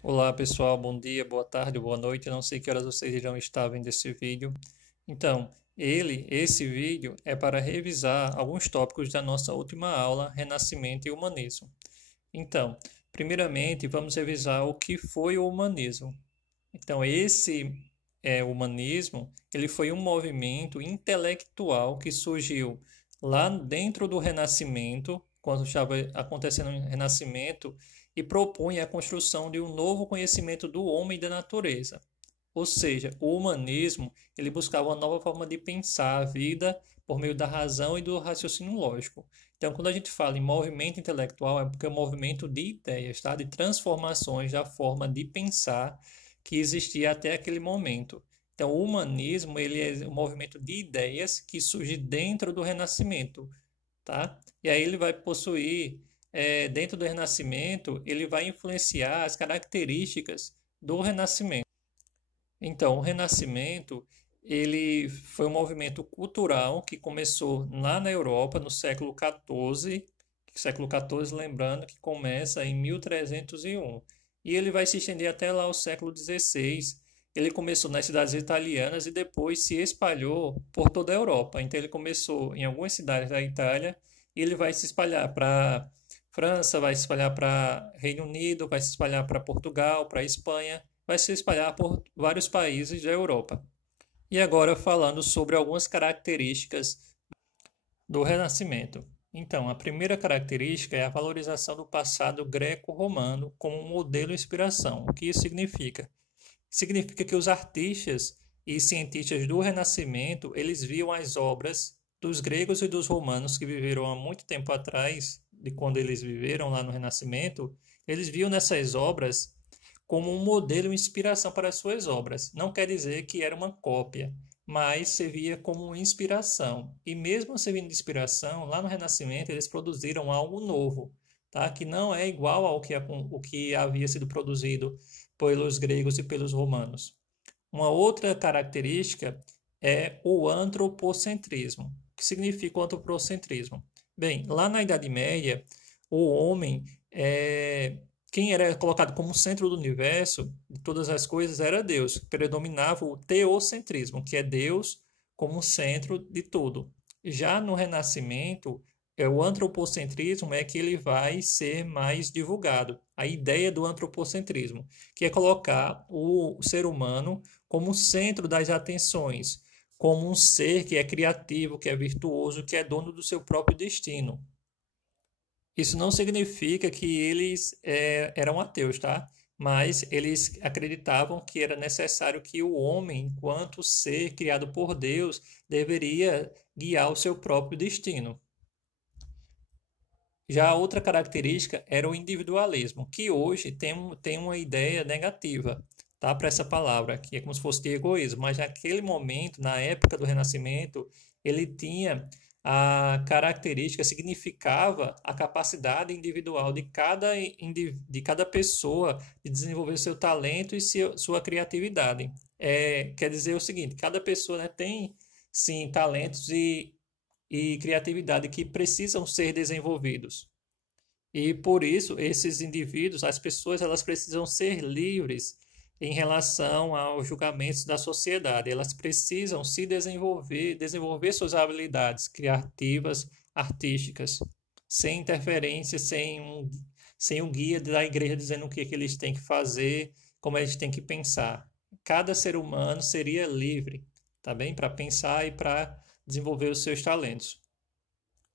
Olá pessoal, bom dia, boa tarde, boa noite. Eu não sei que horas vocês irão estar vendo esse vídeo. Então, esse vídeo é para revisar alguns tópicos da nossa última aula, Renascimento e Humanismo. Então, primeiramente, vamos revisar o que foi o humanismo. Então, o humanismo, ele foi um movimento intelectual que surgiu lá dentro do Renascimento, quando estava acontecendo o Renascimento, e propunha a construção de um novo conhecimento do homem e da natureza. Ou seja, o humanismo, ele buscava uma nova forma de pensar a vida por meio da razão e do raciocínio lógico. Então, quando a gente fala em movimento intelectual, é porque é um movimento de ideias, tá? De transformações da forma de pensar que existia até aquele momento. Então, o humanismo ele é um movimento de ideias que surge dentro do Renascimento, tá? E aí ele vai possuir, dentro do Renascimento, ele vai influenciar as características do Renascimento. Então, o Renascimento, ele foi um movimento cultural que começou lá na Europa no século XIV, lembrando que começa em 1301, e ele vai se estender até lá o século XVI. Ele começou nas cidades italianas e depois se espalhou por toda a Europa. Então, ele começou em algumas cidades da Itália e ele vai se espalhar para França, vai se espalhar para Reino Unido, vai se espalhar para Portugal, para Espanha, vai se espalhar por vários países da Europa. E agora falando sobre algumas características do Renascimento. Então, a primeira característica é a valorização do passado greco-romano como um modelo de inspiração. O que isso significa? Significa que os artistas e cientistas do Renascimento, eles viam as obras dos gregos e dos romanos que viveram há muito tempo atrás, de quando eles viveram lá no Renascimento, eles viam nessas obras como um modelo e inspiração para as suas obras. Não quer dizer que era uma cópia, mas servia como inspiração. E mesmo servindo de inspiração, lá no Renascimento eles produziram algo novo, tá? Que não é igual o que havia sido produzido pelos gregos e pelos romanos. Uma outra característica é o antropocentrismo. O que significa o antropocentrismo? Bem, lá na Idade Média, o homem, quem era colocado como centro do universo, de todas as coisas, era Deus. Predominava o teocentrismo, que é Deus como centro de tudo. Já no Renascimento, o antropocentrismo é que ele vai ser mais divulgado. A ideia do antropocentrismo, que é colocar o ser humano como centro das atenções, como um ser que é criativo, que é virtuoso, que é dono do seu próprio destino. Isso não significa que eles eram ateus, tá? Mas eles acreditavam que era necessário que o homem, enquanto ser criado por Deus, deveria guiar o seu próprio destino. Já a outra característica era o individualismo, que hoje tem uma ideia negativa, tá, para essa palavra, que é como se fosse de egoísmo, mas naquele momento, na época do Renascimento, ele tinha a característica, significava a capacidade individual de cada pessoa de desenvolver seu talento e sua criatividade. Quer dizer o seguinte, cada pessoa, né, tem sim talentos e criatividade que precisam ser desenvolvidos. E por isso, esses indivíduos, as pessoas, elas precisam ser livres em relação aos julgamentos da sociedade. Elas precisam se desenvolver suas habilidades criativas, artísticas, sem interferência, sem um guia da igreja dizendo o que eles têm que fazer, como eles têm que pensar. Cada ser humano seria livre, tá bem? Para pensar e para desenvolver os seus talentos.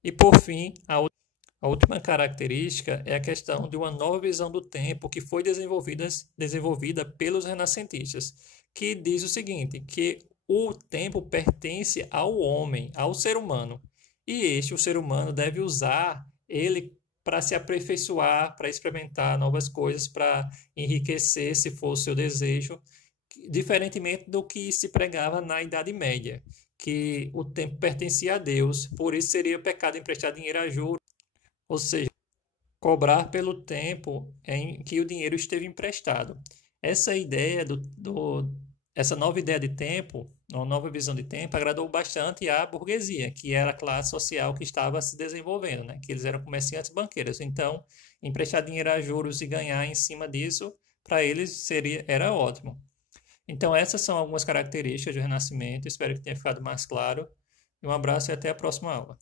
E por fim, a última característica é a questão de uma nova visão do tempo que foi desenvolvida pelos renascentistas, que diz o seguinte, que o tempo pertence ao homem, ao ser humano, e o ser humano, deve usar ele para se aperfeiçoar, para experimentar novas coisas, para enriquecer, se for o seu desejo, diferentemente do que se pregava na Idade Média, que o tempo pertencia a Deus, por isso seria pecado emprestar dinheiro a juros, ou seja, cobrar pelo tempo em que o dinheiro esteve emprestado. Essa ideia essa nova ideia de tempo, uma nova visão de tempo, agradou bastante à burguesia, que era a classe social que estava se desenvolvendo, né? Que eles eram comerciantes banqueiros. Então, emprestar dinheiro a juros e ganhar em cima disso para eles era ótimo. Então, essas são algumas características do Renascimento. Espero que tenha ficado mais claro. Um abraço e até a próxima aula.